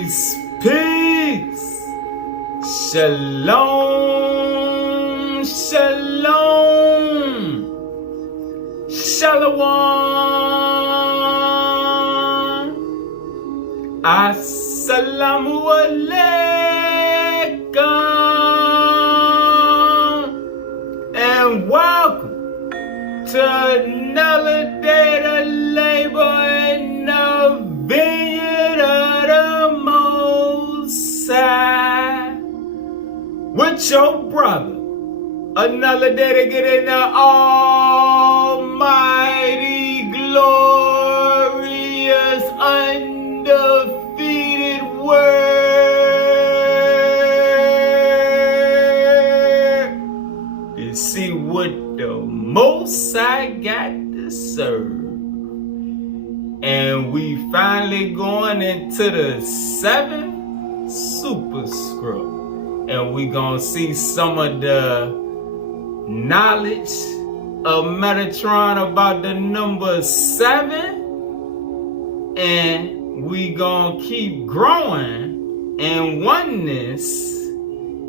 Peace, peace. Shalom, shalom. Shalom. Assalamu alaikum. And welcome to another day to labor in the vineyard of the Most High. With your brother, another day to get in the almighty, glorious, undefeated word. You see what the Most High got to serve. And we finally going into the 7th super scroll. And we gonna see some of the knowledge of Metatron about the number 7. And we gonna keep growing in oneness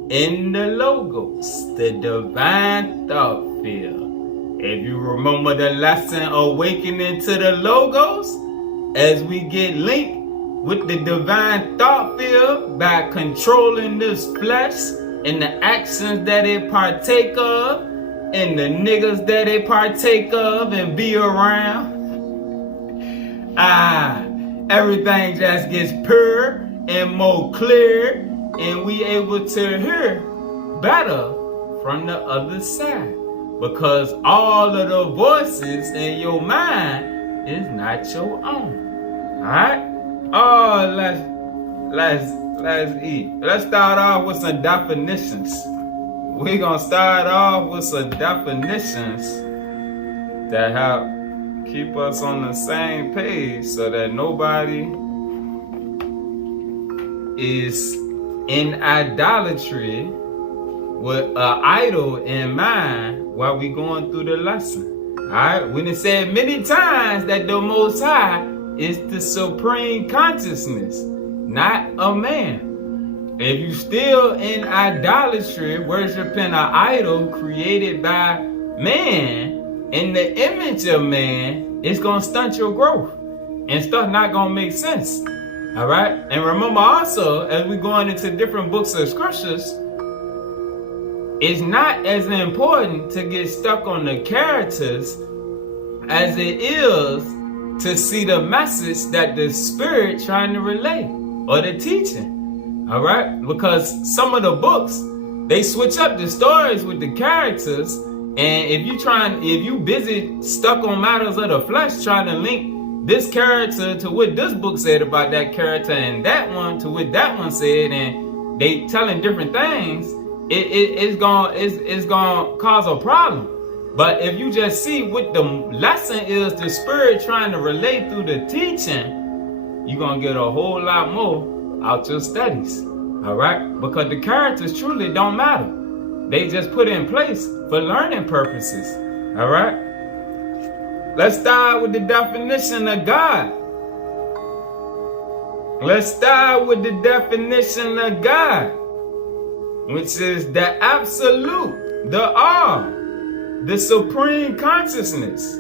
in the logos, the divine thought field. If you remember the lesson, awakening to the logos, as we get linked with the divine thought field by controlling this flesh and the actions that it partake of and the niggas that it partake of and be around. Everything just gets pure and more clear, and we able to hear better from the other side, because all of the voices in your mind is not your own. All right. Oh, let's eat. Let's start off with some definitions. We're gonna start off with some definitions that help keep us on the same page so that nobody is in idolatry with an idol in mind while we going through the lesson. Alright, we done said many times that the Most High is the supreme consciousness, not a man. If you still in idolatry, worshiping an idol created by man in the image of man, it's gonna stunt your growth and stuff not gonna make sense. All right, and remember also, as we going into different books of scriptures, it's not as important to get stuck on the characters as it is to see the message that the Spirit trying to relay or the teaching. All right, because some of the books, they switch up the stories with the characters, and if you busy stuck on matters of the flesh trying to link this character to what this book said about that character and that one to what that one said, and they telling different things, it's gonna cause a problem. But if you just see what the lesson is, the Spirit trying to relate through the teaching, you're gonna get a whole lot more out your studies. All right, because the characters truly don't matter. They just put in place for learning purposes. All right. Let's start with the definition of God. Let's start with the definition of God, which is the absolute, the all, the supreme consciousness,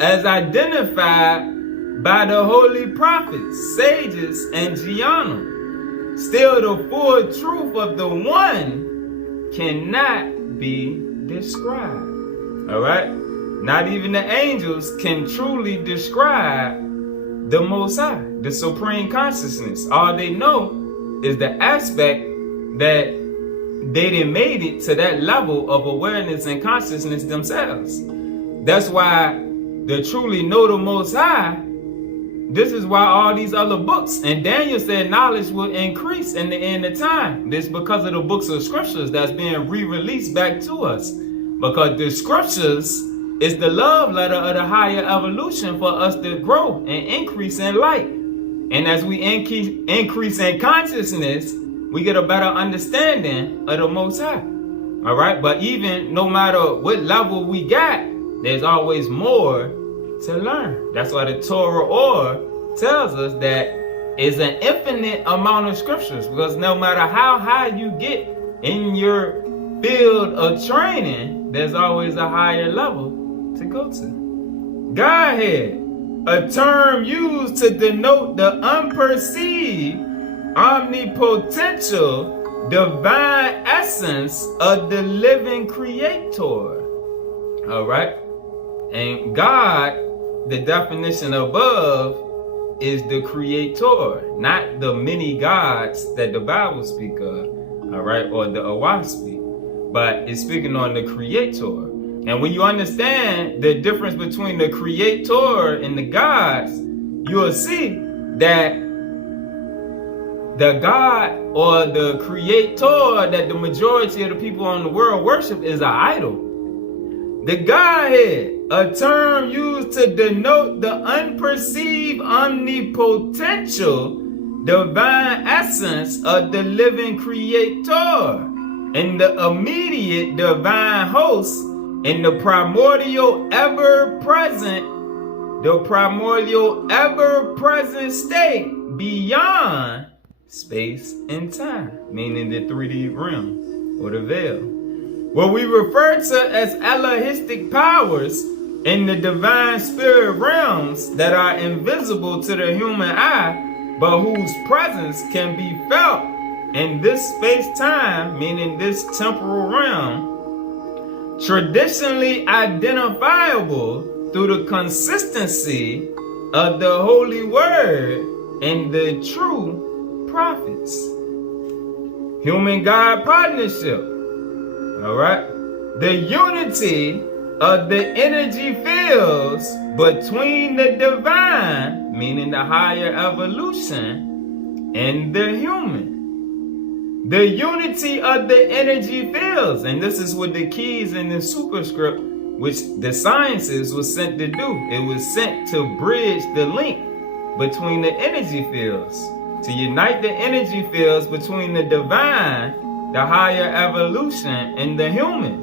as identified by the holy prophets, sages, and Gianna. Still, the full truth of the one cannot be described. All right? Not even the angels can truly describe the Most High, the supreme consciousness. All they know is the aspect that they done made it to that level of awareness and consciousness themselves. That's why to truly know the Most High, this is why all these other books, and Daniel said knowledge will increase in the end of time. This is because of the books of scriptures that's being re-released back to us. Because the scriptures is the love letter of the higher evolution for us to grow and increase in light. And as we increase in consciousness, we get a better understanding of the Most High. All right, but even no matter what level we got, there's always more to learn. That's why the Torah or tells us that is an infinite amount of scriptures, because no matter how high you get in your field of training, there's always a higher level to go to. Godhead, a term used to denote the unperceived, omnipotential, divine essence of the living creator. All right? And God, the definition above, is the creator, not the many gods that the Bible speak of, all right, or the Awah speak, but it's speaking on the creator. And when you understand the difference between the creator and the gods, you will see that the God or the creator that the majority of the people in the world worship is an idol. The Godhead, a term used to denote the unperceived, omnipotential, divine essence of the living creator, and the immediate divine host, and the primordial ever-present state beyond space and time, meaning the 3D realm or the veil. What we refer to as Elohistic powers in the divine spirit realms that are invisible to the human eye, but whose presence can be felt in this space-time, meaning this temporal realm, traditionally identifiable through the consistency of the Holy Word and the true prophets. Human-God partnership. All right, the unity of the energy fields between the divine, meaning the higher evolution, and the human. The unity of the energy fields, and this is what the keys in the superscript, which the sciences was sent to do. It was sent to bridge the link between the energy fields, to unite the energy fields between the divine, the higher evolution, and the human,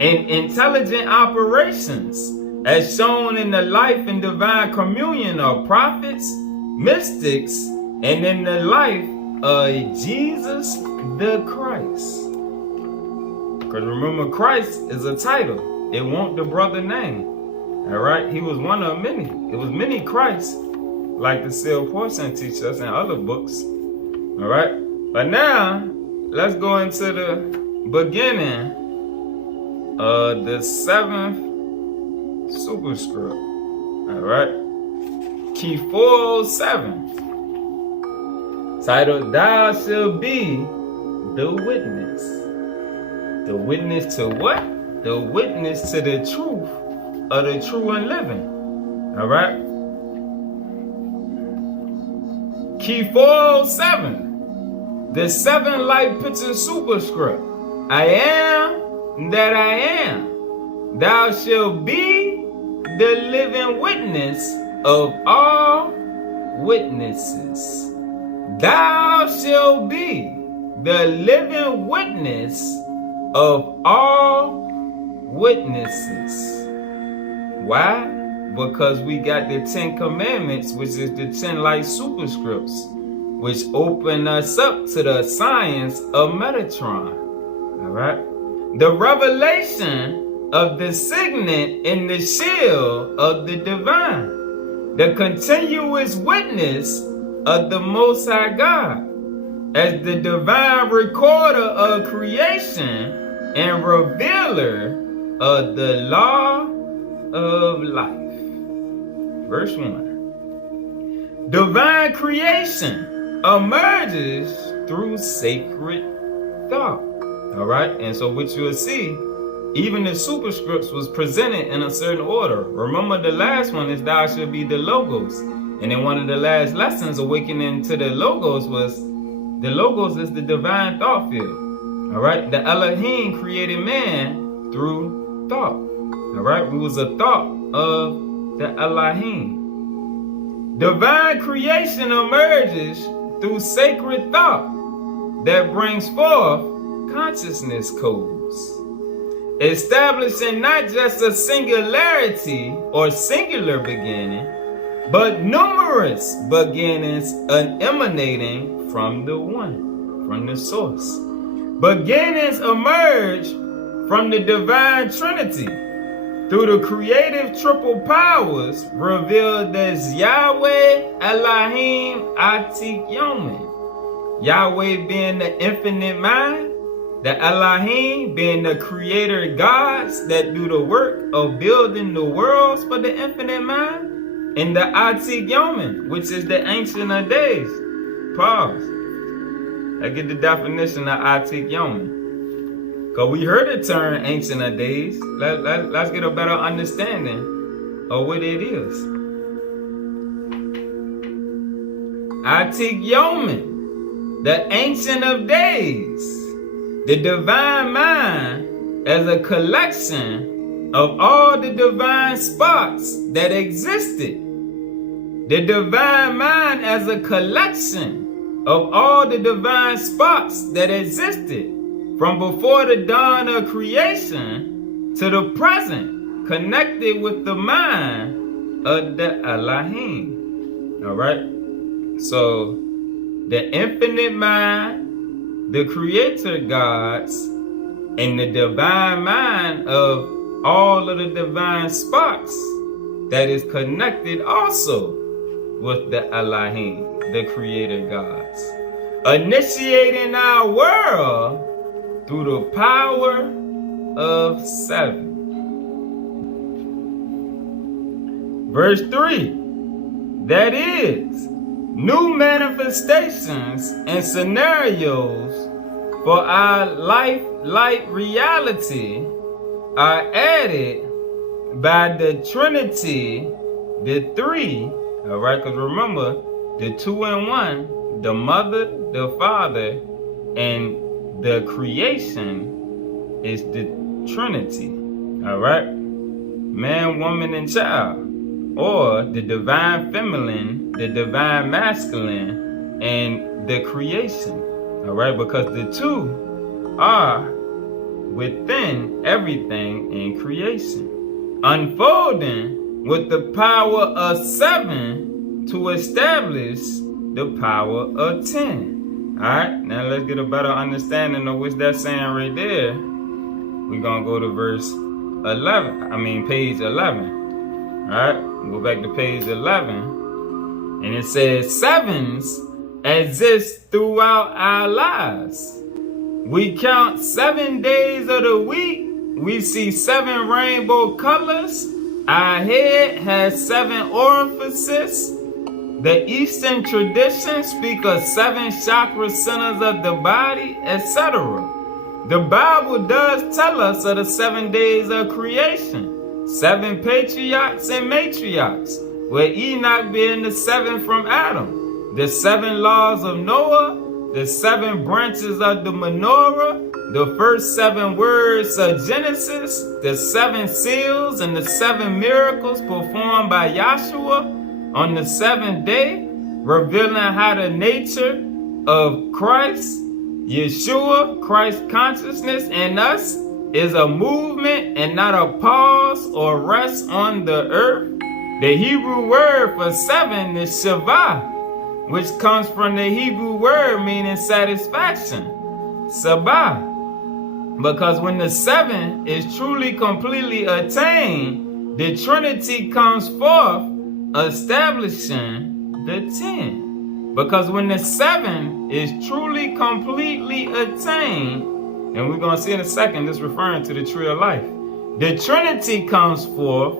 in intelligent operations, as shown in the life and divine communion of prophets, mystics, and in the life of Jesus the Christ. Because remember, Christ is a title. It won't the brother name. All right? He was one of many. It was many Christs, like the Seal Portion teaches us in other books. All right? But now, let's go into the beginning of the 7th superscript. All right? Key 407. Titled, Thou Shalt Be the Witness. The witness to what? The witness to the truth of the true and living. All right? Key 407. The 7 light picture superscript. I am that I am. Thou shalt be the living witness of all witnesses. Thou shalt be the living witness of all witnesses. Why? Because we got the 10 commandments, which is the 10 light superscripts, which open us up to the science of Metatron. All right? The revelation of the signet in the shield of the divine. The continuous witness of the Most High God as the divine recorder of creation and revealer of the law of life. Verse 1. Divine creation emerges through sacred thought. All right, and so what you'll see, even the superscripts was presented in a certain order. Remember, the last one is thou shalt be the logos, and then one of the last lessons awakening to the logos was the logos is the divine thought field. All right, the Elohim created man through thought. All right, we was a thought of the Elohim. Divine creation emerges through sacred thought that brings forth consciousness codes, establishing not just a singularity or singular beginning, but numerous beginnings emanating from the one, from the source. Beginnings emerge from the divine Trinity through the creative triple powers revealed as Yahweh, Elohim, Atik Yomen. Yahweh being the infinite mind, the Elohim being the creator gods that do the work of building the worlds for the infinite mind, and the Atik Yomen, which is the Ancient of Days. Pause. I get the definition of Atik Yomen. Because we heard the term Ancient of Days. Let's get a better understanding of what it is. Atik Yomen, the Ancient of Days, the divine mind as a collection of all the divine sparks that existed. The divine mind as a collection of all the divine sparks that existed from before the dawn of creation to the present, connected with the mind of the Elohim. All right? So, the infinite mind, the creator gods, and the divine mind of all of the divine sparks that is connected also with the Elohim, the creator gods, initiating our world through the power of 7. Verse 3, that is, new manifestations and scenarios for our life reality are added by the Trinity, the 3, all right, because remember, the 2 and 1, the Mother, the Father, and the creation is the Trinity, all right? Man, woman, and child, or the divine feminine, the divine masculine, and the creation, all right? Because the 2 are within everything in creation, unfolding with the power of 7 to establish the power of 10. All right, now let's get a better understanding of what that's saying right there. We're going to go to page 11. All right, go back to page 11. And it says, 7s exist throughout our lives. We count 7 days of the week. We see 7 rainbow colors. Our head has 7 orifices. The Eastern tradition speaks of 7 chakra centers of the body, etc. The Bible does tell us of the 7 days of creation, 7 patriarchs and matriarchs, with Enoch being the 7th from Adam, the 7 laws of Noah, the 7 branches of the menorah, the first 7 words of Genesis, the 7 seals, and the 7 miracles performed by Yahshua on the 7th day, revealing how the nature of Christ, Yeshua, Christ consciousness in us is a movement and not a pause or rest on the earth. The Hebrew word for 7 is Shavah, which comes from the Hebrew word meaning satisfaction, Sabah. Because when the 7 is truly completely attained, the Trinity comes forth, establishing the 10. Because when the 7 is truly completely attained, and we're going to see in a second, this referring to the tree of life, the Trinity comes forth,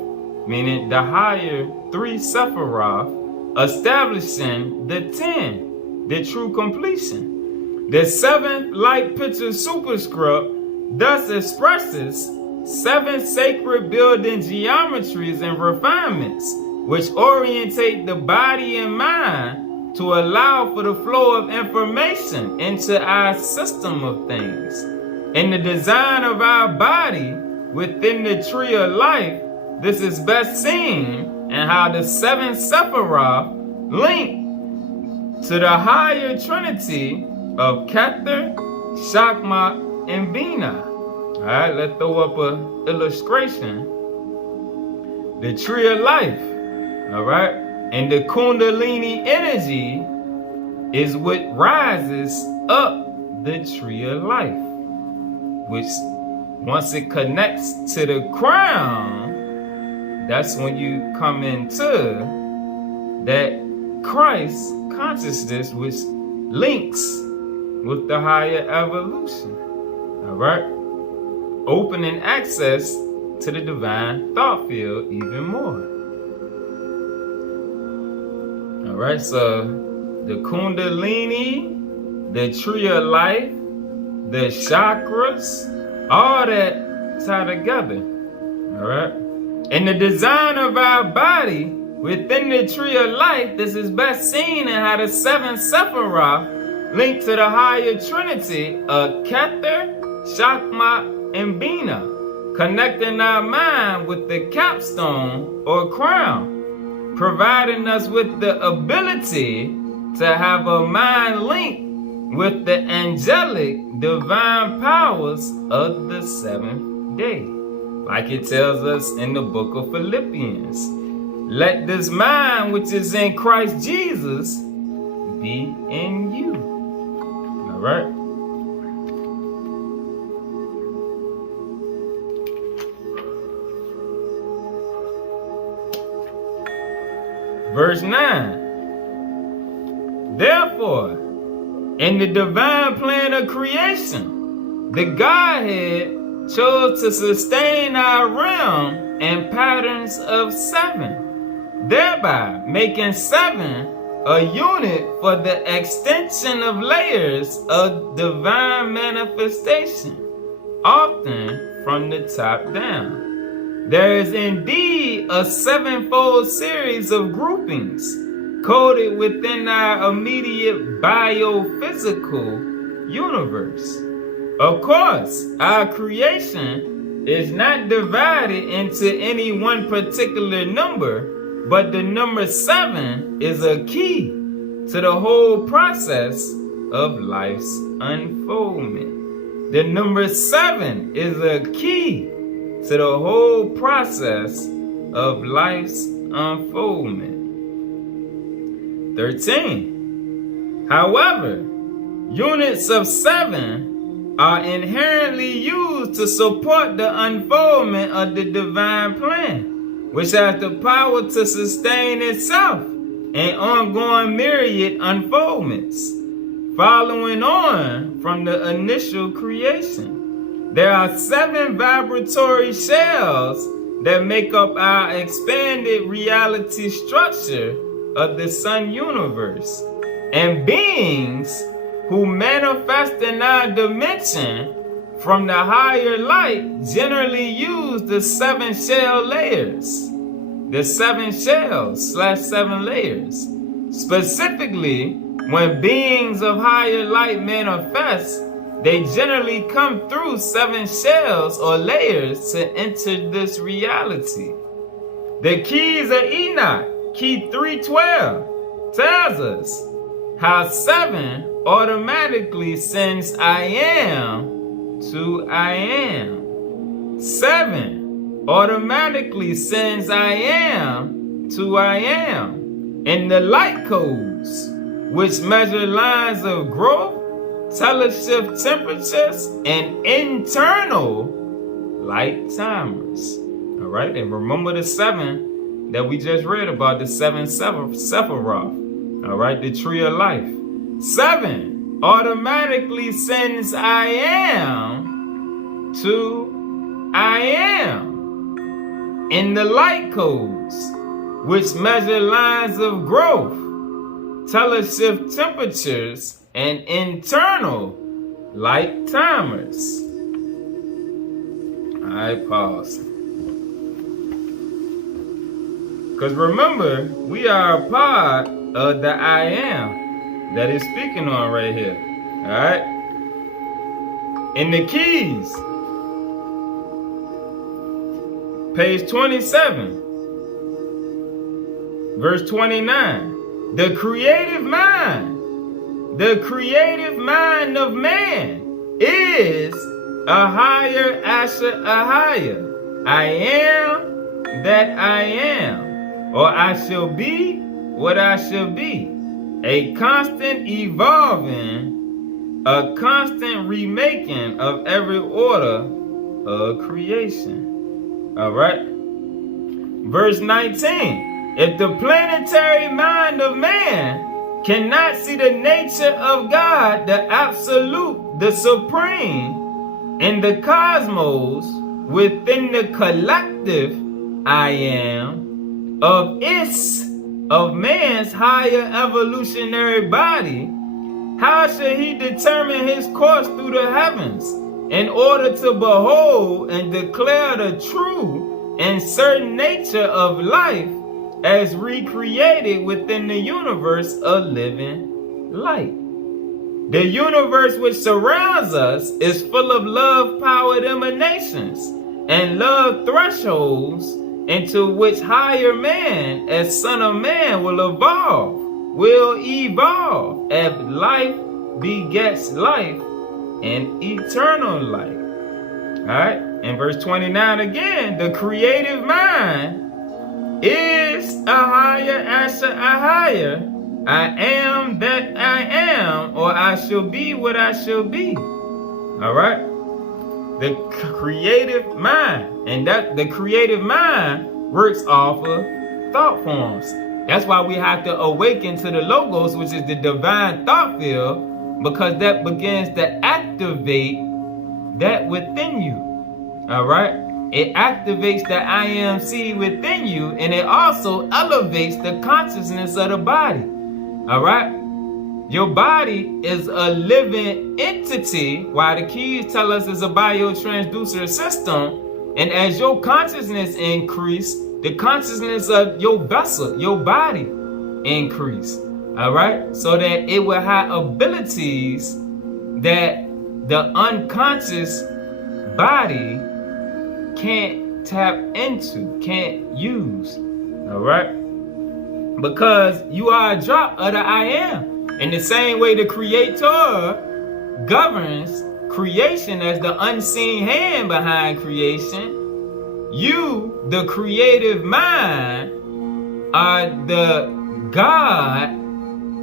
meaning the higher 3 Sephiroth, establishing the 10, the true completion. The 7th light picture superscript thus expresses 7 sacred building geometries and refinements, which orientate the body and mind to allow for the flow of information into our system of things. In the design of our body within the tree of life, this is best seen in how the 7 Sephiroth link to the higher trinity of Kether, Shakma, and Bina. All right, let's throw up an illustration. The tree of life, all right, And the Kundalini energy is what rises up the tree of life, which once it connects to the crown, that's when you come into that Christ consciousness, which links with the higher evolution. All right? Opening access to the divine thought field even more. All right, so the Kundalini, the tree of life, the chakras, all that tie together. All right? And the design of our body within the tree of life, this is best seen in how the seven Sephiroth link to the higher trinity of Kether, Chakma, and Bina, connecting our mind with the capstone or crown, providing us with the ability to have a mind link with the angelic divine powers of the seventh day. Like it tells us in the book of Philippians, let this mind which is in Christ Jesus be in you. All right? Verse 9. Therefore, in the divine plan of creation, the Godhead chose to sustain our realm in patterns of 7, thereby making 7 a unit for the extension of layers of divine manifestation, often from the top down. There is indeed a 7-fold series of groupings coded within our immediate biophysical universe. Of course, our creation is not divided into any one particular number, but the number 7 is a key to the whole process of life's unfoldment. The number 7 is a key to the whole process of life's unfoldment. 13. However, units of 7 are inherently used to support the unfoldment of the divine plan, which has the power to sustain itself in ongoing myriad unfoldments, following on from the initial creation. There are 7 vibratory shells that make up our expanded reality structure of the sun universe, and beings who manifest in our dimension from the higher light generally use the 7 shell layers, the 7 shells / 7 layers. Specifically, when beings of higher light manifest, they generally come through 7 shells or layers to enter this reality. The keys of Enoch, key 312, tells us how 7 automatically sends I am to I am. 7 automatically sends I am to I am. And the light codes, which measure lines of growth, teleshift temperatures, and internal light timers. All right, and remember the 7 that we just read about, the 7 Sephiroth. All right, the tree of life. 7 automatically sends I am to I am. In the light codes, which measure lines of growth, teleshift temperatures, and internal light timers. I pause. Because remember, we are a part of the I am that is speaking on right here. Alright? In the keys, page 27, verse 29. The creative mind of man is a higher Asher Ahaya. I am that I am, or I shall be what I shall be. A constant evolving, a constant remaking of every order of creation. All right. Verse 19. If the planetary mind of man cannot see the nature of God, the absolute, the supreme, in the cosmos, within the collective I am, of man's higher evolutionary body, how should he determine his course through the heavens in order to behold and declare the true and certain nature of life as recreated within the universe of living light? The universe which surrounds us is full of love-powered emanations and love thresholds into which higher man, as son of man, will evolve as life begets life and eternal life. All right, in verse 29 again, the creative mind is a higher. I am that I am, or I shall be what I shall be. All right. The creative mind, and that the creative mind works off of thought forms. That's why we have to awaken to the logos, which is the divine thought field, because that begins to activate that within you. All right. It activates the I am seed within you, and it also elevates the consciousness of the body. All right. Your body is a living entity, while the keys tell us it's a biotransducer system. And as your consciousness increase, the consciousness of your vessel, your body, increase. All right, so that it will have abilities that the unconscious body can't tap into, can't use. All right, because you are a drop of the I am. In the same way the Creator governs creation as the unseen hand behind creation, you, the creative mind, are the God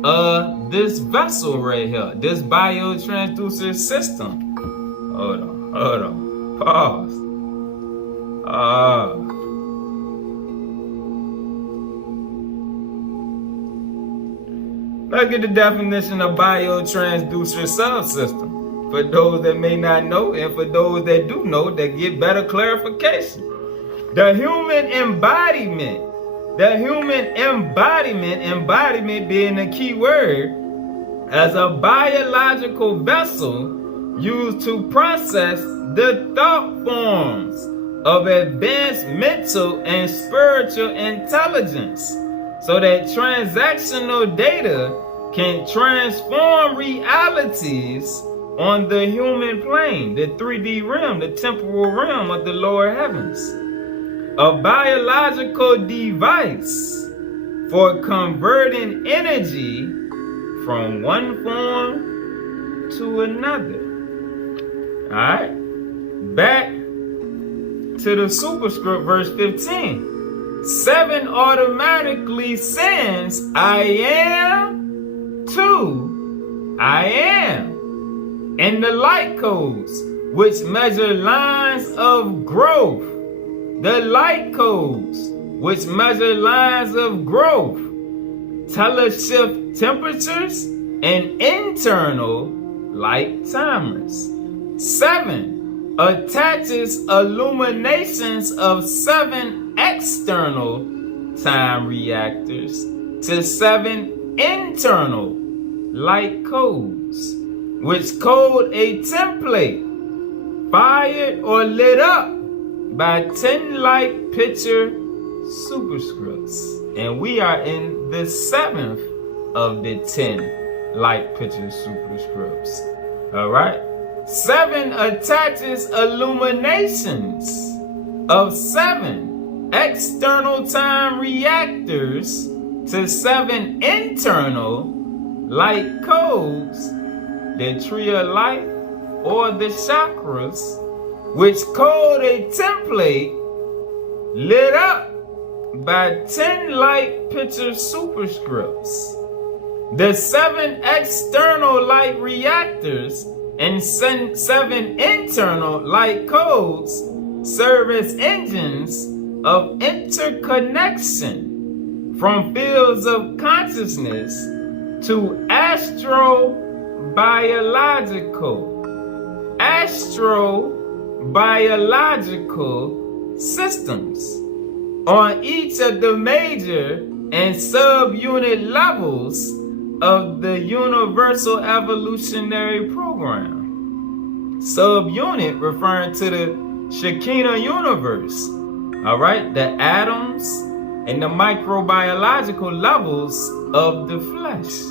of this vessel right here, this biotransducer system. Hold on, pause. Look at the definition of biotransducer subsystem. For those that may not know, and for those that do know, that get better clarification. The human embodiment being the key word, as a biological vessel used to process the thought forms of advanced mental and spiritual intelligence, so that transactional data can transform realities on the human plane, the 3D realm, the temporal realm of the lower heavens. A biological device for converting energy from one form to another. All right, back to the superscript, verse 15. 7 automatically sends I am to I am. And the light codes, which measure lines of growth. The light codes, which measure lines of growth, teleshift temperatures and internal light timers. 7 attaches illuminations of 7 external time reactors to 7 internal light codes, which code a template fired or lit up by 10 light picture superscripts. And we are in the 7th of the 10 light picture superscripts. All right. 7 attaches illuminations of 7 external time reactors to 7 internal light codes, the tree of life or the chakras, which code a template lit up by 10 light picture superscripts. The 7 external light reactors and 7 internal light codes serve as engines of interconnection from fields of consciousness to astrobiological systems on each of the major and subunit levels of the universal evolutionary program. Subunit referring to the Shekinah universe, all right, the atoms and the microbiological levels of the flesh,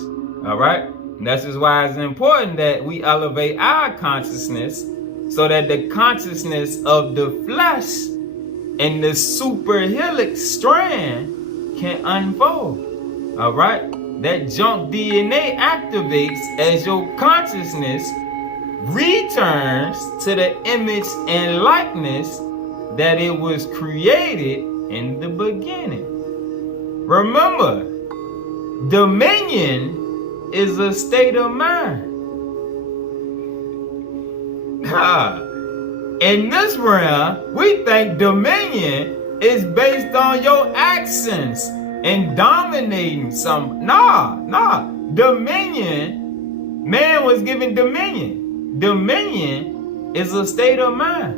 all right. And that's just why it's important that we elevate our consciousness so that the consciousness of the flesh and the super helix strand can unfold, all right. That junk DNA activates as your consciousness returns to the image and likeness that it was created in the beginning. Remember, dominion is a state of mind. In this realm, we think dominion is based on your actions and dominating some. Nah. Dominion, man was given dominion. Dominion is a state of mind.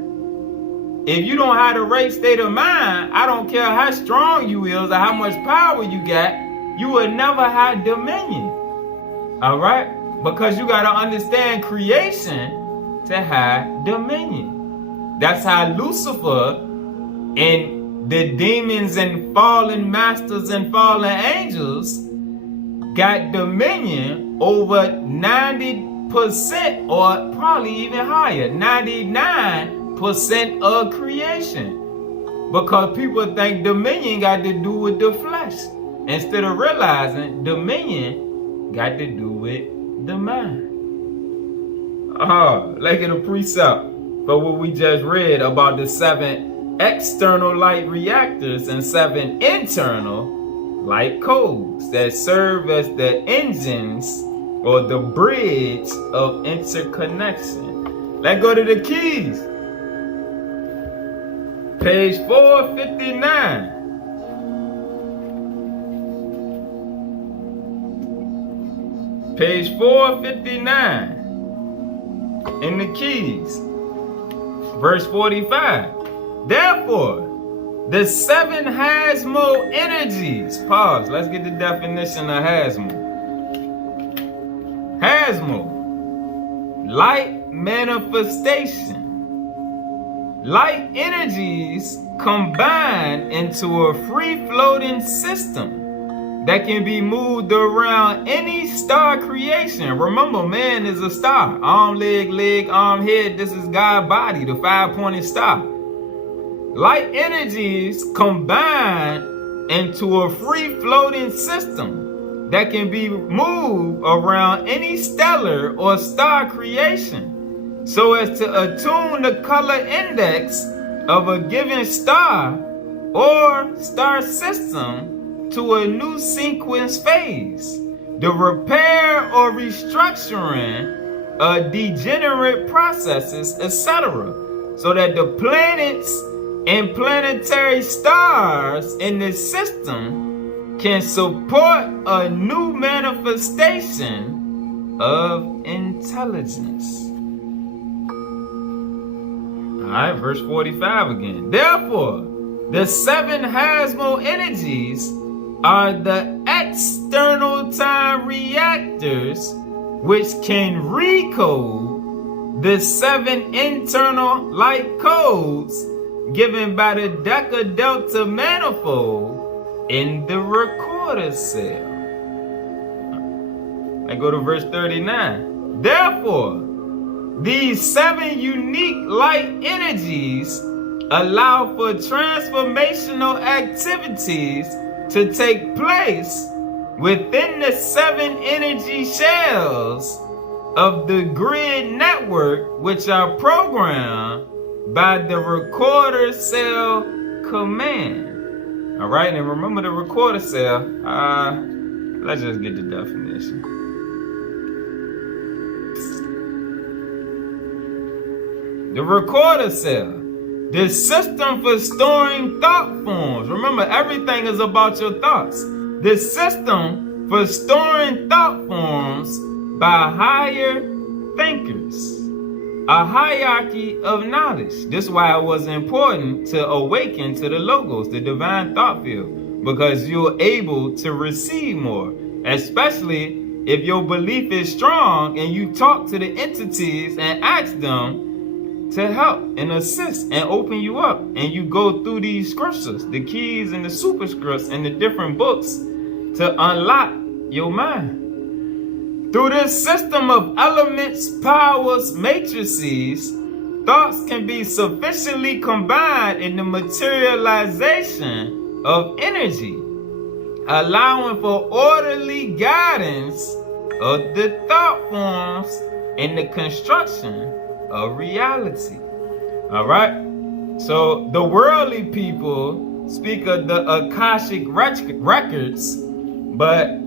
If you don't have the right state of mind, I don't care how strong you is or how much power you got, you will never have dominion. All right? Because you got to understand creation to have dominion. That's how Lucifer and the demons and fallen masters and fallen angels got dominion over 90% or probably even higher, 99% of creation. Because people think dominion got to do with the flesh, instead of realizing dominion got to do with the mind. Look at the precept for what we just read about the 7 external light reactors and 7 internal light codes that serve as the engines or the bridge of interconnection. Let's go to the keys. Page 459. Page 459 in the keys, verse 45. Therefore, the 7 Hasmo energies. Pause. Let's get the definition of Hasmo. Hasmo, light manifestation. Light energies combine into a free-floating system that can be moved around any star creation. Remember, man is a star. Arm, leg, arm, head. This is God's body, the 5-pointed star. Light energies combine into a free-floating system that can be moved around any stellar or star creation so as to attune the color index of a given star or star system to a new sequence phase, the repair or restructuring of degenerate processes, etc., so that the planets and planetary stars in the system can support a new manifestation of intelligence. All right, verse 45 again. Therefore, the 7 Hasmo energies are the external time reactors which can recode the 7 internal light codes given by the Deca-Delta manifold in the recorder cell. I go to verse 39. Therefore, these 7 unique light energies allow for transformational activities to take place within the 7 energy shells of the grid network, which are programmed by the recorder cell command. All right, and remember the recorder cell. Let's just get the definition. The recorder cell, the system for storing thought forms. Remember, everything is about your thoughts. The system for storing thought forms by higher thinkers. A hierarchy of knowledge. This is why it was important to awaken to the logos, the divine thought field, because you're able to receive more, especially if your belief is strong and you talk to the entities and ask them to help and assist and open you up, and you go through these scriptures, the keys and the superscripts and the different books to unlock your mind. Through this system of elements, powers, matrices, thoughts can be sufficiently combined in the materialization of energy, allowing for orderly guidance of the thought forms in the construction of reality. All right? So the worldly people speak of the Akashic records, but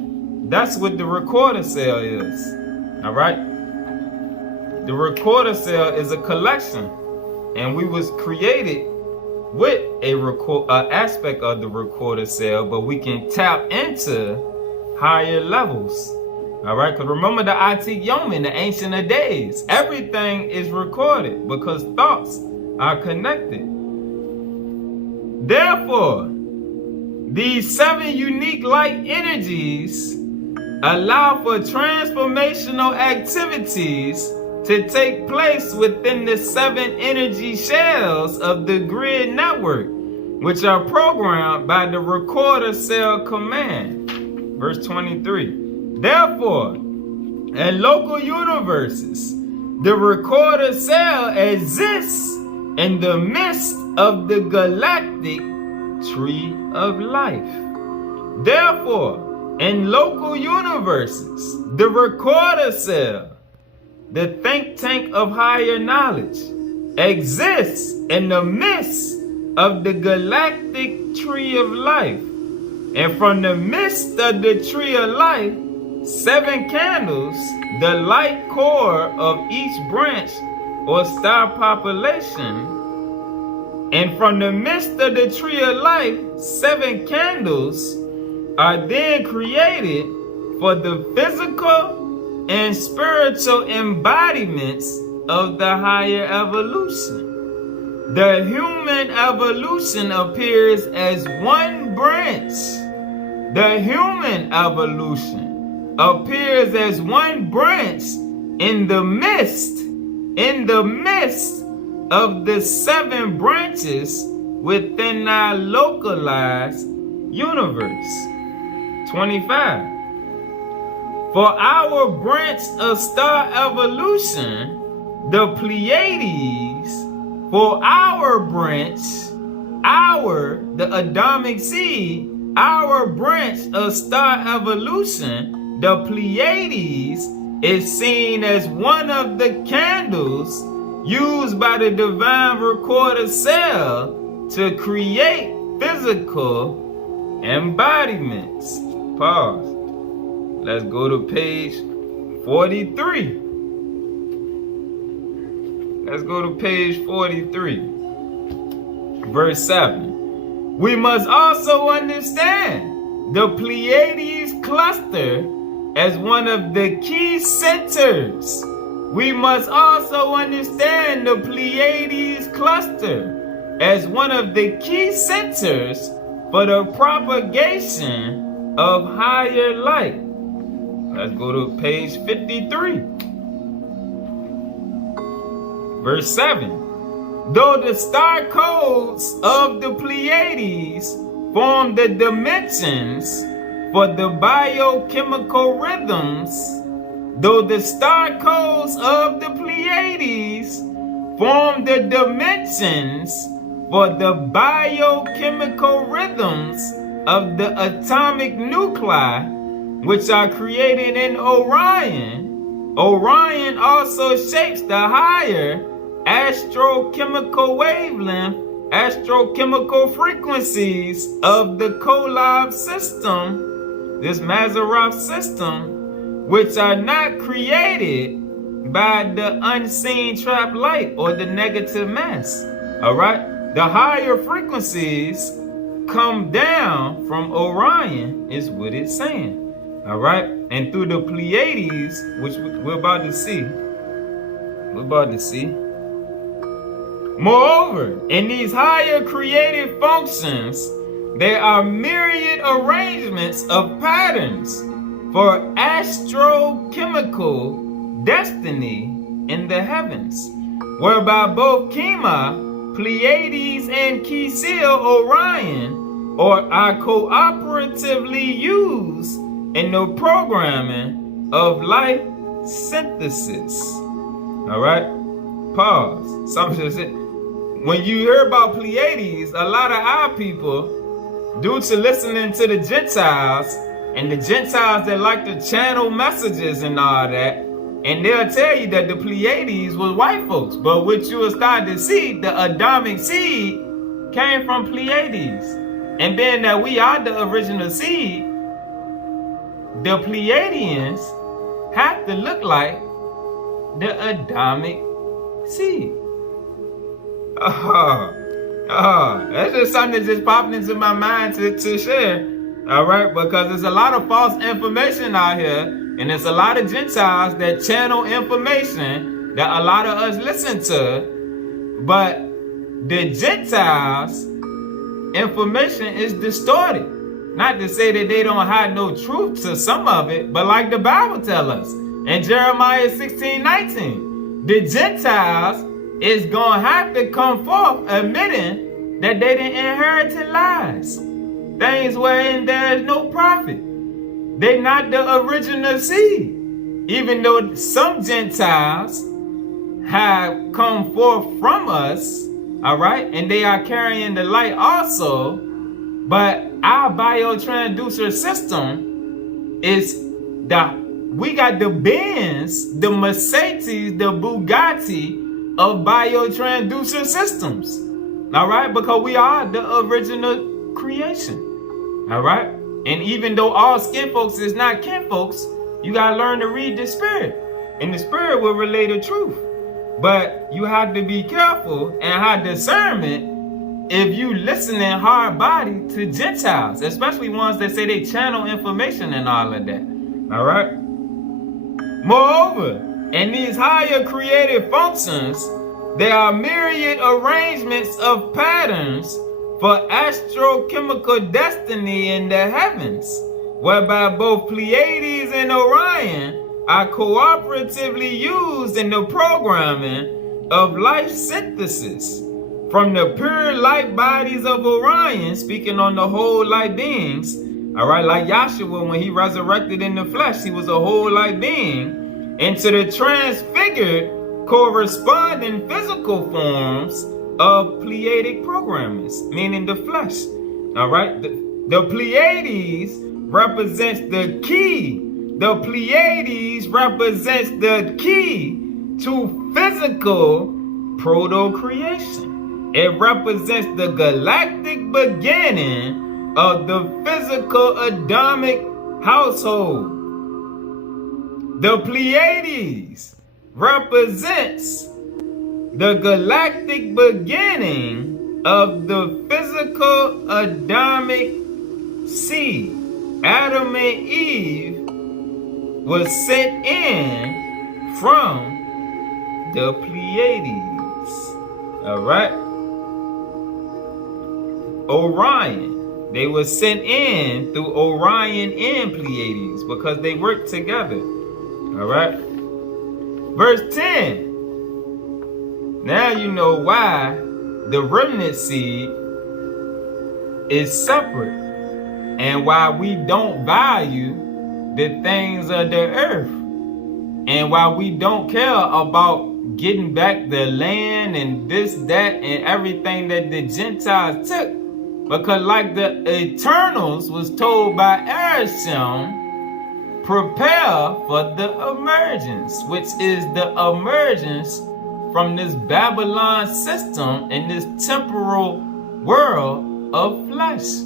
that's what the recorder cell is. All right? The recorder cell is a collection, and we was created with a aspect of the recorder cell, but we can tap into higher levels. All right, because remember the Atik Yomin, the Ancient of Days. Everything is recorded because thoughts are connected. Therefore, these 7 unique light energies allow for transformational activities to take place within the 7 energy shells of the grid network, which are programmed by the recorder cell command. Verse 23. Therefore, in local universes, the recorder cell exists in the midst of the galactic tree of life. Therefore, in local universes, the recorder cell, the think tank of higher knowledge, exists in the midst of the galactic tree of life. And from the midst of the tree of life, 7 candles, the light core of each branch or star population. And from the midst of the tree of life, 7 candles are then created for the physical and spiritual embodiments of the higher evolution. The human evolution appears as one branch. The human evolution appears as one branch in the midst of the 7 branches within our localized universe. 25. For our branch of star evolution, the Pleiades, for our branch, the Adamic seed, our branch of star evolution, the Pleiades, is seen as one of the candles used by the divine recorder cell to create physical embodiments. Pause. Let's go to page 43. Let's go to page 43. Verse 7. We must also understand the Pleiades cluster as one of the key centers. We must also understand the Pleiades cluster as one of the key centers for the propagation of higher light. Let's go to page 53. Verse 7. Though the star codes of the Pleiades form the dimensions for the biochemical rhythms, though the star codes of the Pleiades form the dimensions for the biochemical rhythms of the atomic nuclei, which are created in Orion, Orion also shapes the higher astrochemical wavelength astrochemical frequencies of the Kolob system, this Mazzaroth system, which are not created by the unseen trap light or the negative mass. All right, the higher frequencies come down from Orion is what it's saying. All right, and through the Pleiades, which we're about to see. Moreover, in these higher creative functions, there are myriad arrangements of patterns for astrochemical destiny in the heavens, whereby both Kima, Pleiades, and Kisil Orion are cooperatively used in the programming of life synthesis. All right, pause. When you hear about Pleiades, a lot of our people, due to listening to the Gentiles, and the Gentiles that like to channel messages and all that, and they'll tell you that the Pleiades was white folks. But what you will start to see, the Adamic seed came from Pleiades. And being that we are the original seed, the Pleiadians have to look like the Adamic seed. That's just something that just popped into my mind to share. All right, because there's a lot of false information out here, and there's a lot of Gentiles that channel information that a lot of us listen to, but the Gentiles' information is distorted. Not to say that they don't have no truth to some of it, but like the Bible tells us in Jeremiah 16:19, the Gentiles is going to have to come forth admitting that they didn't inherit lies, things wherein there is no profit. They're not the original seed. Even though some Gentiles have come forth from us, all right, and they are carrying the light also, but our biotransducer system is we got the Benz, the Mercedes, the Bugatti of biotransducer systems. All right, because we are the original creation. All right, and even though all skin folks is not kin folks, you gotta learn to read the spirit, and the spirit will relay the truth. But you have to be careful and have discernment if you listening hard body to Gentiles, especially ones that say they channel information and all of that. All right. Moreover, in these higher creative functions, there are myriad arrangements of patterns for astrochemical destiny in the heavens, whereby both Pleiades and Orion are cooperatively used in the programming of life synthesis. From the pure light bodies of Orion, speaking on the whole light beings, all right, like Yahshua, when he resurrected in the flesh, he was a whole light being, into the transfigured corresponding physical forms of Pleiadic programmers, meaning the flesh. All right, the Pleiades represents the key. The Pleiades represents the key to physical proto-creation. It represents the galactic beginning of the physical Adamic household. The Pleiades represents the galactic beginning of the physical Adamic seed. Adam and Eve was sent in from the Pleiades. All right. Orion. They were sent in through Orion and Pleiades because they worked together. All right. Verse 10. Now you know why the remnant seed is separate and why we don't value the things of the earth and why we don't care about getting back the land and this, that, and everything that the Gentiles took. Because like the Eternals was told by Ereshkigal, prepare for the emergence, which is the emergence from this Babylon system and this temporal world of flesh.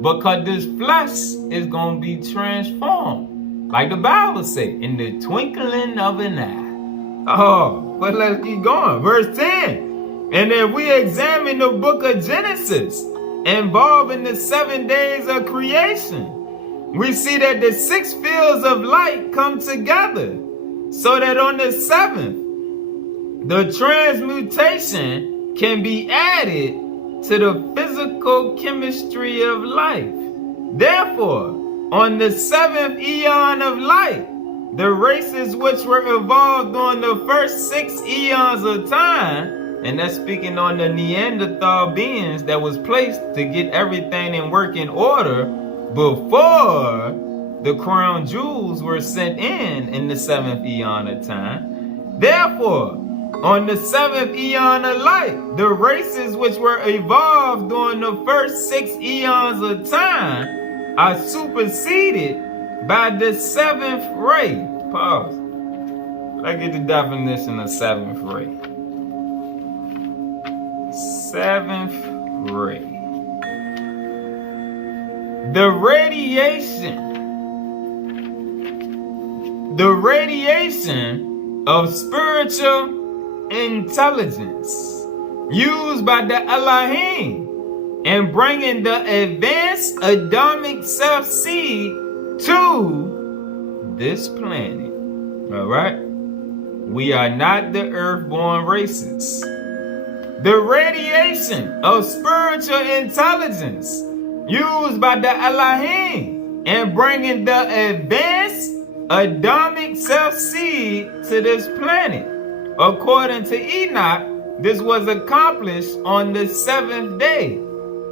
Because this flesh is going to be transformed. Like the Bible say, in the twinkling of an eye. Oh, but let's keep going. Verse 10. And if we examine the book of Genesis, involving the 7 days of creation, we see that the 6 fields of light come together, so that on the 7th, the transmutation can be added to the physical chemistry of life. Therefore, on the 7th eon of light, the races which were evolved on the first 6 eons of time, and that's speaking on the Neanderthal beings that was placed to get everything in working order before the crown jewels were sent in the 7th eon of time. Therefore, on the 7th eon of light, the races which were evolved during the first 6 eons of time are superseded by the 7th ray. Pause. Let's get the definition of 7th ray. 7th ray. The radiation of spiritual intelligence used by the Elohim in bringing the advanced Adamic self-seed to this planet. All right? We are not the earth-born races. The radiation of spiritual intelligence used by the Elohim in bringing the advanced Adamic self-seed to this planet. According to Enoch, this was accomplished on the 7th day,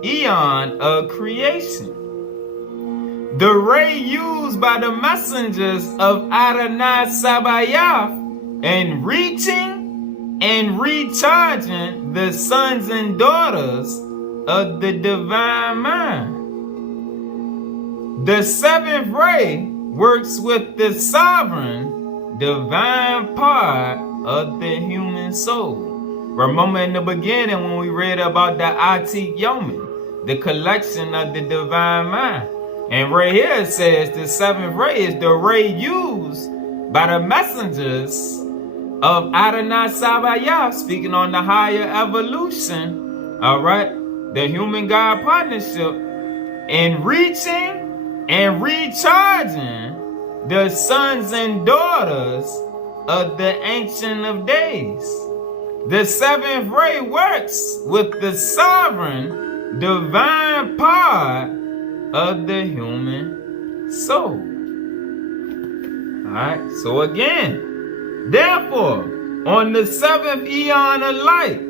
eon of creation. The ray used by the messengers of Adonai Sabaoth in reaching and recharging the sons and daughters of the divine mind. The 7th ray works with the sovereign divine part of the human soul. Remember in the beginning when we read about the Atik Yomin, the collection of the divine mind. And right here it says the 7th ray is the ray used by the messengers of Adonai Sabaoth, speaking on the higher evolution, all right, the human-God partnership, in reaching and recharging the sons and daughters of the Ancient of Days. The 7th ray works with the sovereign divine part of the human soul. Alright, so again, therefore, on the 7th eon of light,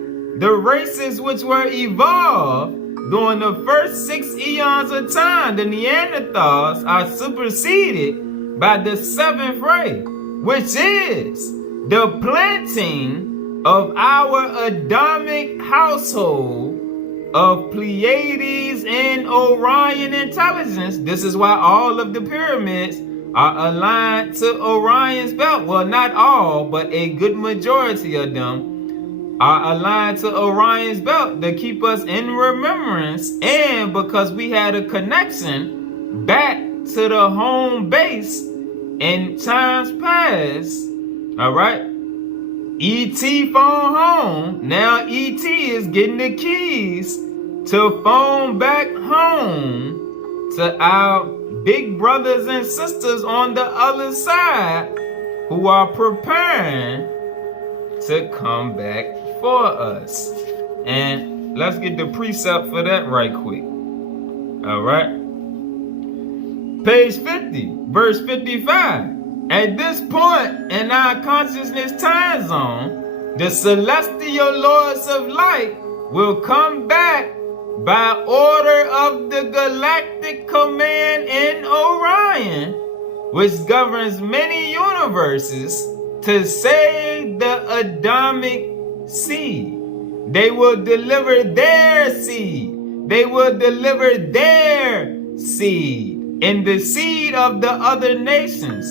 the races which were evolved during the first 6 eons of time, the Neanderthals, are superseded by the 7th ray, which is the planting of our Adamic household of Pleiades and Orion intelligence. This is why all of the pyramids are aligned to Orion's belt. Well, not all, but a good majority of them are aligned to Orion's belt to keep us in remembrance, and because we had a connection back to the home base in times past. All right, E.T. phone home. Now E.T. is getting the keys to phone back home to our big brothers and sisters on the other side who are preparing to come back for us. And let's get the precept for that right quick. All right. Page 50, verse 55. At this point in our consciousness time zone, the celestial lords of light will come back by order of the galactic command in Orion, which governs many universes, to save the Adamic seed. They will deliver their seed. They will deliver their seed and the seed of the other nations.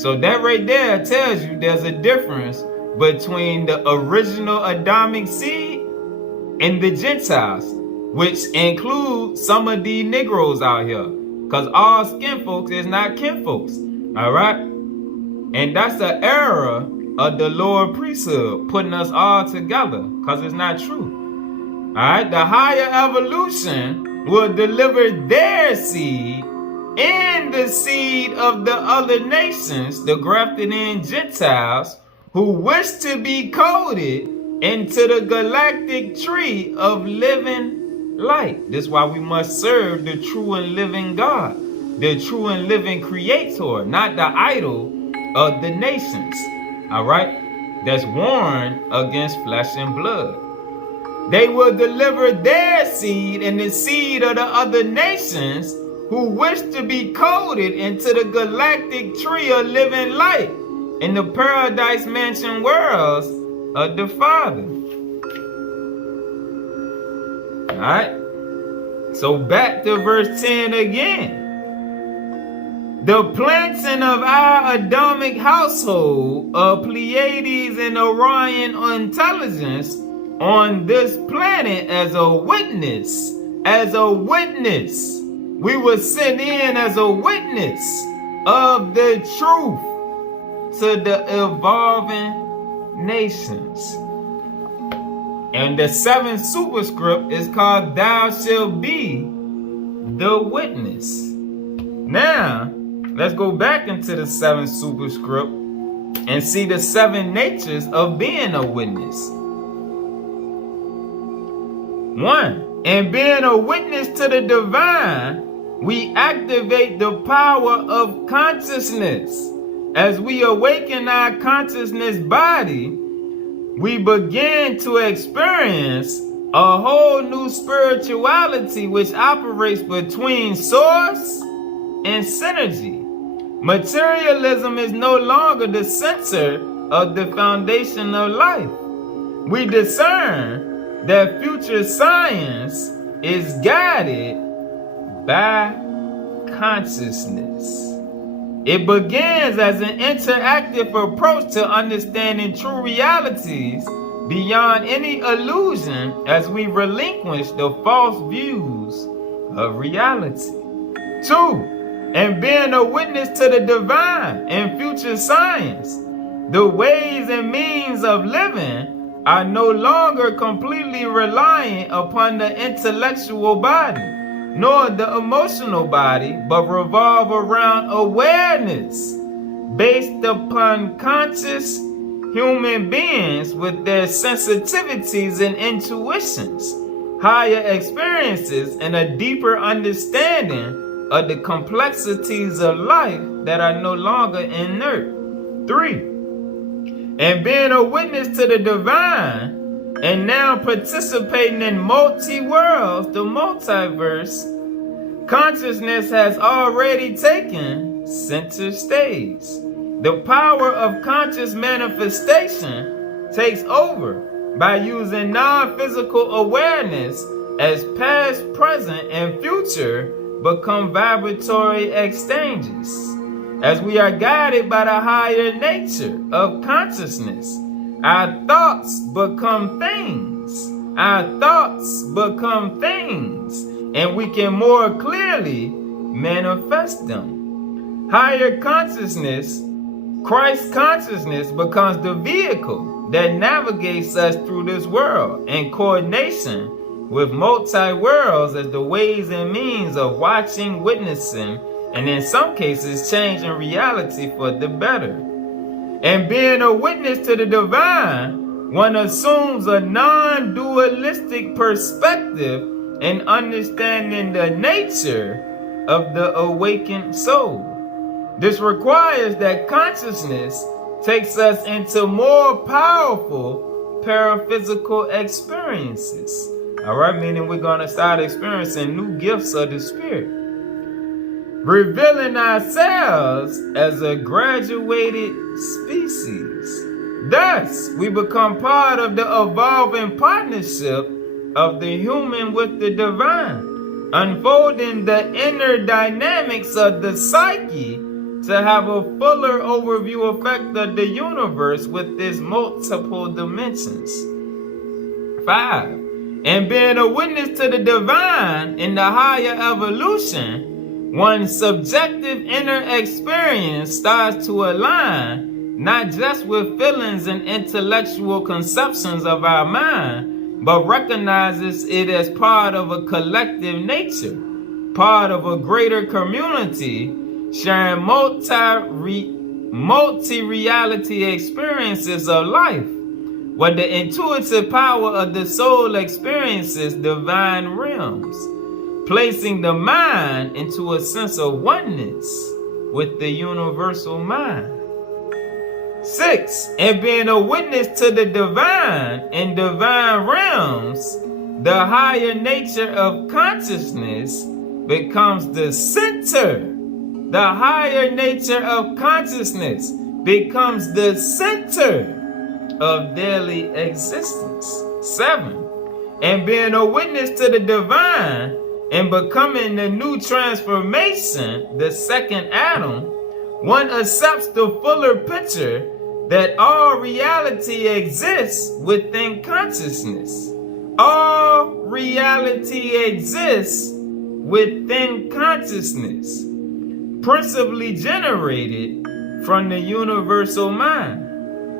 So that right there tells you there's a difference between the original Adamic seed and the Gentiles, which includes some of the Negroes out here, because all skin folks is not kin folks. All right, and that's the era of the Lord priesthood, putting us all together, because it's not true. All right, the higher evolution will deliver their seed and the seed of the other nations, the grafted in Gentiles, who wish to be coded into the galactic tree of living light. This is why we must serve the true and living God, the true and living creator, not the idol of the nations. All right, that's warned against flesh and blood. They will deliver their seed and the seed of the other nations who wish to be coded into the galactic tree of living light in the paradise mansion worlds of the Father. Alright, so back to verse 10 again. The planting of our Adamic household of Pleiades and Orion intelligence on this planet as a witness. We were sent in as a witness of the truth to the evolving nations. And the seventh superscript is called Thou Shalt Be the Witness. Now, let's go back into the seventh superscript and see the seven natures of being a witness. 1. In being a witness to the divine, we activate the power of consciousness. As we awaken our consciousness body, we begin to experience a whole new spirituality which operates between source and synergy. Materialism is no longer the center of the foundation of life. We discern that future science is guided by consciousness. It begins as an interactive approach to understanding true realities beyond any illusion as we relinquish the false views of reality. 2. And being a witness to the divine and future science, the ways and means of living are no longer completely reliant upon the intellectual body, nor the emotional body, but revolve around awareness based upon conscious human beings with their sensitivities and intuitions, higher experiences, and a deeper understanding of the complexities of life that are no longer inert. 3. And being a witness to the divine, and now participating in multi-worlds, the multiverse, consciousness has already taken center stage. The power of conscious manifestation takes over by using non-physical awareness as past, present, and future become vibratory exchanges. As we are guided by the higher nature of consciousness, our thoughts become things. And we can more clearly manifest them. Higher consciousness, Christ consciousness, becomes the vehicle that navigates us through this world in coordination with multi-worlds as the ways and means of watching, witnessing, and in some cases changing reality for the better. And being a witness to the divine, one assumes a non-dualistic perspective in understanding the nature of the awakened soul. This requires that consciousness takes us into more powerful paraphysical experiences. All right, meaning we're going to start experiencing new gifts of the Spirit, revealing ourselves as a graduated species. Thus, we become part of the evolving partnership of the human with the divine, unfolding the inner dynamics of the psyche to have a fuller overview effect of the universe with its multiple dimensions. 5. And being a witness to the divine in the higher evolution, one's subjective inner experience starts to align not just with feelings and intellectual conceptions of our mind, but recognizes it as part of a collective nature, part of a greater community, sharing multi-reality experiences of life, where the intuitive power of the soul experiences divine realms, placing the mind into a sense of oneness with the universal mind. 6. And being a witness to the divine in divine realms, the higher nature of consciousness becomes the center. The higher nature of consciousness becomes the center of daily existence. 7. And being a witness to the divine and becoming the new transformation, the second Adam, one accepts the fuller picture that all reality exists within consciousness. All reality exists within consciousness, principally generated from the universal mind.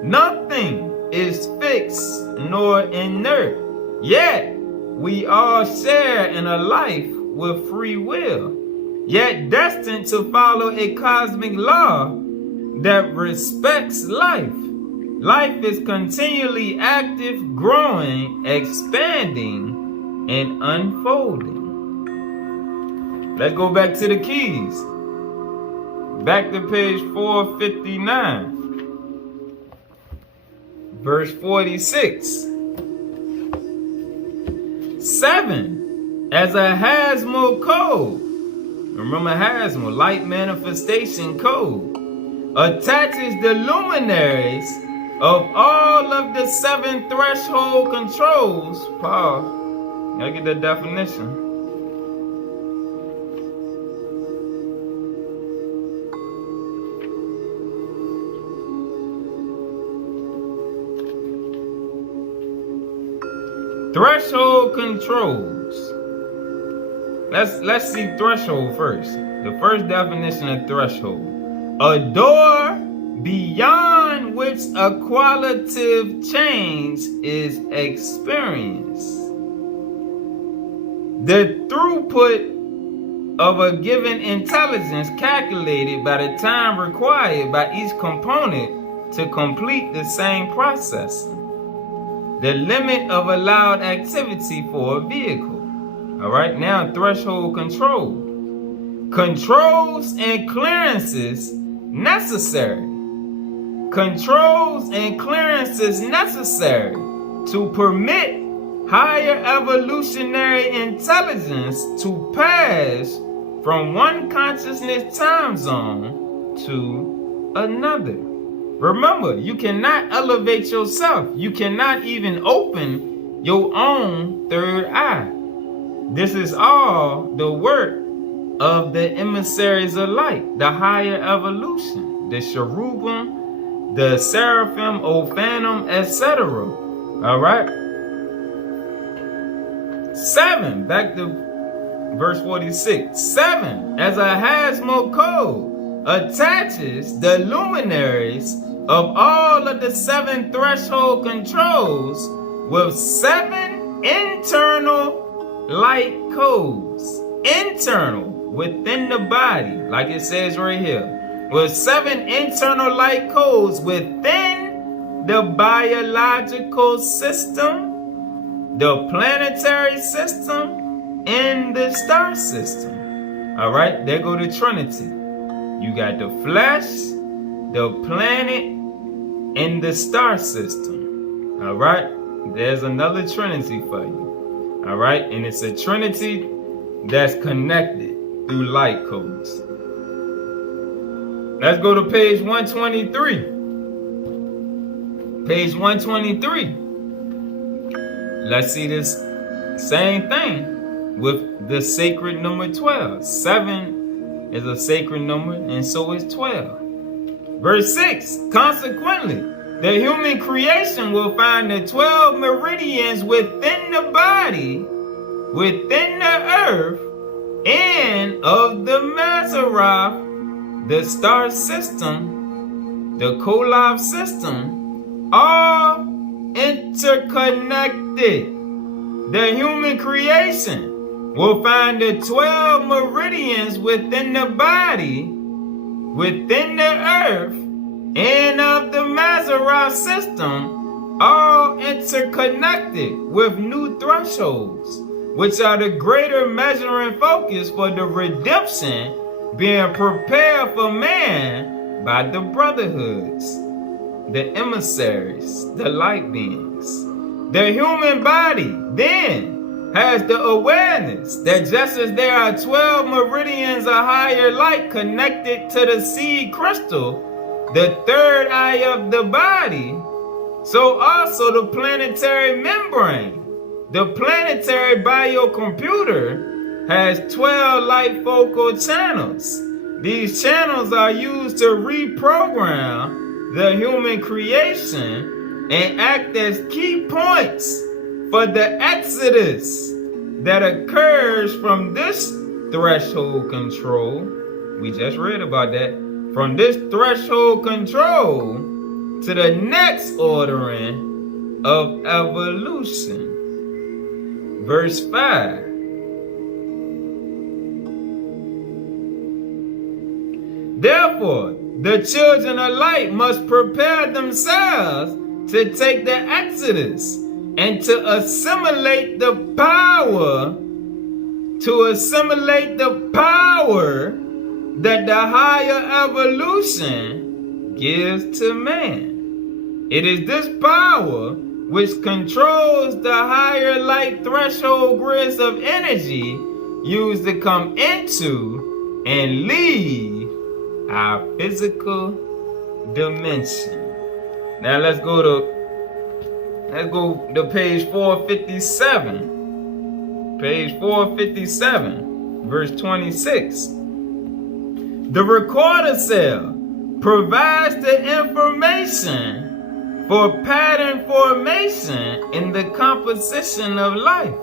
Nothing is fixed nor inert, yet we all share in a life with free will, yet destined to follow a cosmic law that respects life. Life is continually active, growing, expanding, and unfolding. Let's go back to the keys. Back to page 459. Verse 46. 7. As a Hasmo code. Remember Hasmo, light manifestation code. Attaches the luminaries of all of the 7 threshold controls. Pause. Gotta get the definition. Threshold controls. Let's see threshold first. The first definition of threshold: a door beyond which a qualitative change is experienced. The throughput of a given intelligence calculated by the time required by each component to complete the same processing. The limit of allowed activity for a vehicle. All right, now threshold control. Controls and clearances necessary. Controls and clearances necessary to permit higher evolutionary intelligence to pass from one consciousness time zone to another. Remember, you cannot elevate yourself. You cannot even open your own third eye. This is all the work of the emissaries of light, the higher evolution, the cherubim, the seraphim, ophanim, etc. All right. 7, back to verse 46. 7, as a Hasmo code attaches the luminaries of all of the 7 threshold controls with 7 internal light codes. Internal, within the body, like it says right here. With 7 internal light codes within the biological system, the planetary system, and the star system. All right, there go the Trinity. You got the flesh, the planet, and the star system. All right, there's another Trinity for you. All right, and it's a Trinity that's connected through light codes. Let's go to page 123. Page 123. Let's see this same thing with the sacred number 12. 7 is a sacred number, and so is 12. Verse 6, consequently, the human creation will find the 12 meridians within the body, within the earth, and of the Mazzaroth, the star system, the Kolob system, all interconnected. The human creation will find the 12 meridians within the body, within the earth, and of the Mazzaroth system, all interconnected with new thresholds, which are the greater measuring focus for the redemption being prepared for man by the brotherhoods, the emissaries, the light beings. The human body then has the awareness that just as there are 12 meridians of higher light connected to the seed crystal, the third eye of the body, so also the planetary membrane, the planetary biocomputer, has 12 light focal channels. These channels are used to reprogram the human creation and act as key points for the exodus that occurs from this threshold control. We just read about that. From this threshold control to the next ordering of evolution. Verse 5. Therefore, the children of light must prepare themselves to take the exodus and to assimilate the power, that the higher evolution gives to man. It is this power which controls the higher light threshold grids of energy used to come into and leave our physical dimension. Now let's go to page 457. Page 457, verse 26. The recorder cell provides the information for pattern formation in the composition of life.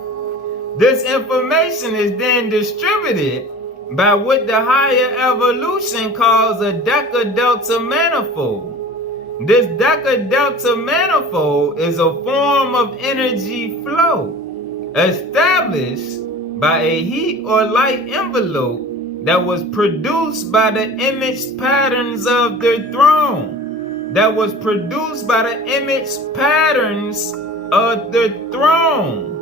This information is then distributed by what the higher evolution calls a deca-delta manifold. This deca-delta manifold is a form of energy flow established by a heat or light envelope that was produced by the image patterns of the throne.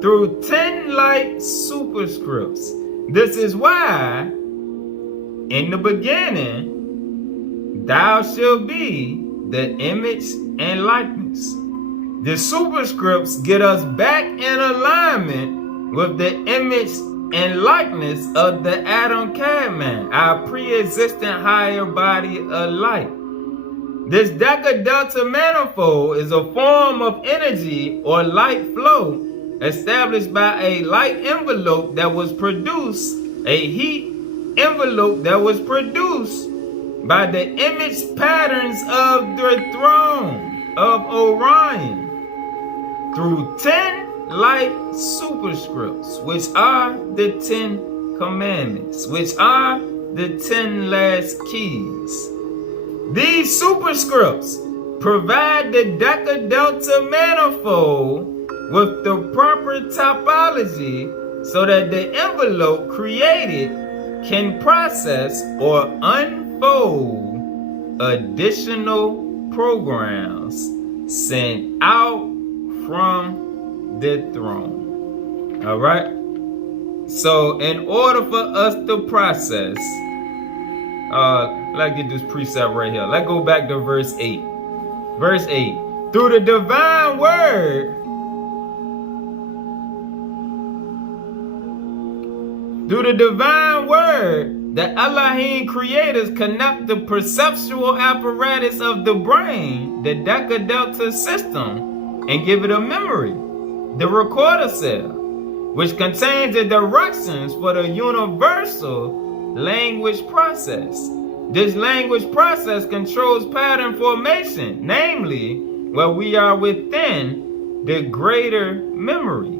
Through 10 light superscripts. This is why, in the beginning, thou shalt be the image and likeness. The superscripts get us back in alignment with the image and likeness of the Adam Cadman, our pre-existent higher body of light. This deca-delta manifold is a form of energy or light flow established by a light envelope that was produced, a heat envelope that was produced by the image patterns of the throne of Orion through 10 light superscripts, which are the 10 commandments, which are the 10 last keys. These superscripts provide the deca-delta manifold with the proper topology so that the envelope created can process or unfold additional programs sent out from the throne. All right. So in order for us to process, let's get this precept right here. Let's go back to verse 8. Verse 8. Through the divine word, the Elohim creators connect the perceptual apparatus of the brain, the deca-delta system, and give it a memory, the recorder cell, which contains the directions for the universal language process. This language process controls pattern formation, namely, where we are within the greater memory.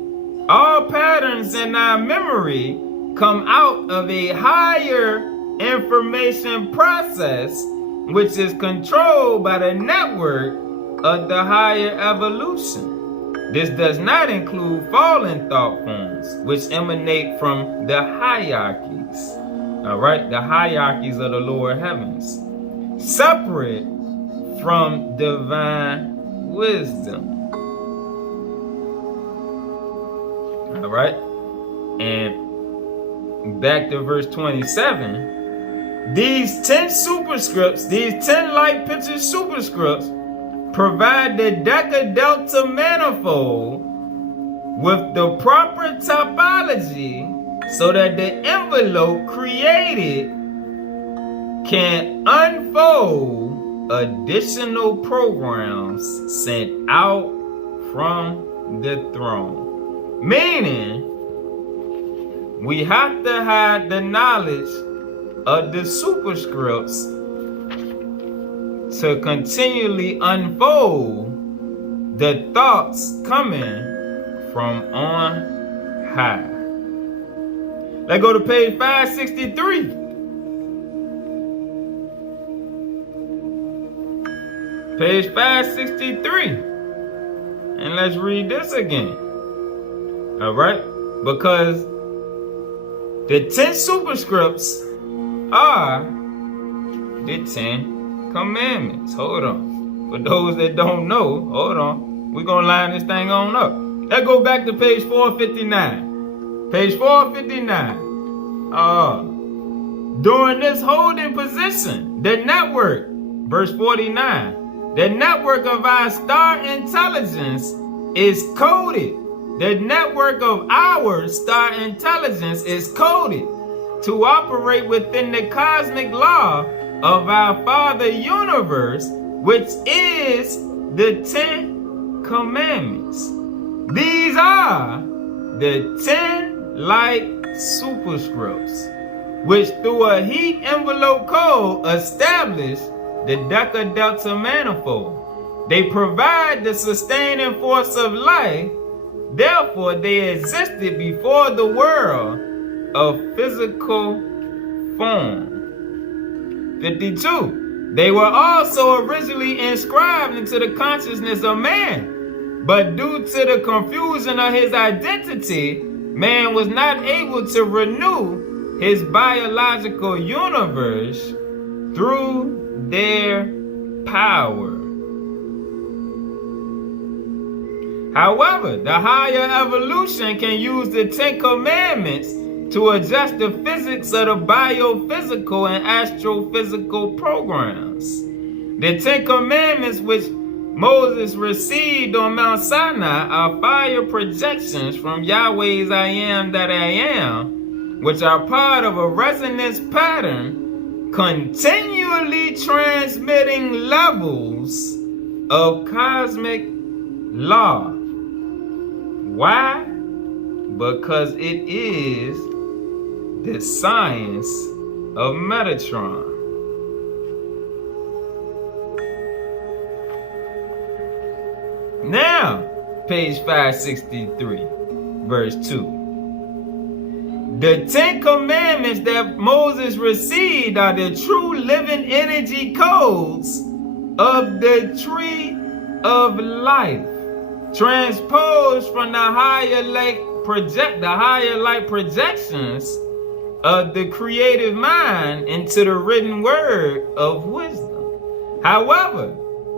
All patterns in our memory come out of a higher information process, which is controlled by the network of the higher evolution. This does not include fallen thought forms, which emanate from the hierarchies. All right, the hierarchies of the lower heavens, separate from divine wisdom. All right, and back to verse 27. These 10 superscripts, these 10 light picture superscripts, provide the Deca-Delta manifold with the proper topology so that the envelope created can unfold additional programs sent out from the throne. Meaning, we have to have the knowledge of the superscripts to continually unfold the thoughts coming from on high. Let's go to page 563. Page 563. And let's read this again. All right? Because the 10 superscripts are the 10 commandments. Hold on. For those that don't know, hold on. We're going to line this thing on up. Let's go back to page 459. Page 459. During this holding position, the network, verse 49, the network of our star intelligence is coded. The network of our star intelligence is coded to operate within the cosmic law of our Father Universe, which is the 10 commandments. These are the 10 light superscripts, which through a heat envelope code establish the Deca-Delta manifold. They provide the sustaining force of life. Therefore, they existed before the world of physical form. 52. They were also originally inscribed into the consciousness of man, but due to the confusion of his identity, man was not able to renew his biological universe through their power. However, the higher evolution can use the 10 commandments to adjust the physics of the biophysical and astrophysical programs. The 10 commandments which Moses received on Mount Sinai are fire projections from Yahweh's I am that I am, which are part of a resonance pattern continually transmitting levels of cosmic law. Why? Because it is the science of Metatron. Now, page 563, verse 2. The 10 commandments that Moses received are the true living energy codes of the tree of life, transposed from the higher light projections of the creative mind into the written word of wisdom. However,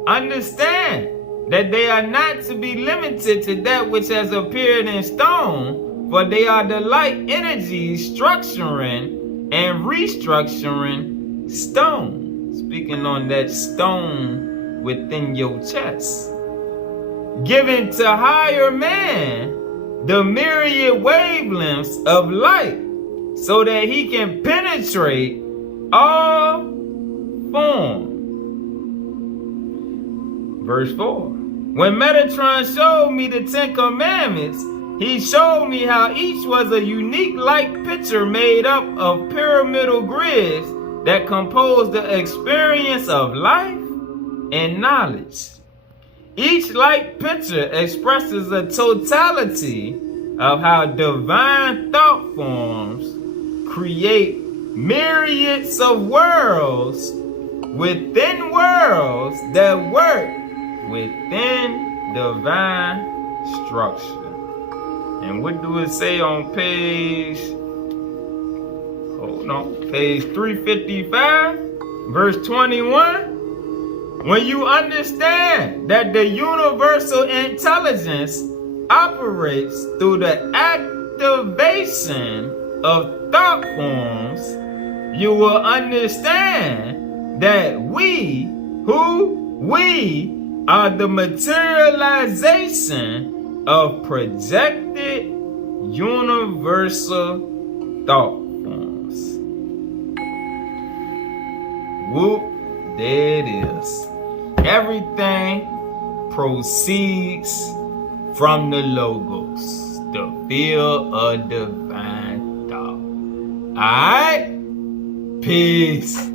understand that they are not to be limited to that which has appeared in stone, for they are the light energies structuring and restructuring stone. Speaking on that stone within your chest. Given to higher man the myriad wavelengths of light so that he can penetrate all form. Verse 4. When Metatron showed me the 10 commandments, He showed me how each was a unique light picture made up of pyramidal grids that composed the experience of life and knowledge. Each light picture expresses a totality of how divine thought forms create myriads of worlds within worlds that work within divine structure. And what do it say on page 355, verse 21? When you understand that the universal intelligence operates through the activation of thought forms, you will understand that we are the materialization of projected universal thought forms. Whoop, there it is. Everything proceeds from the logos, the field of divine thought. Alright? Peace.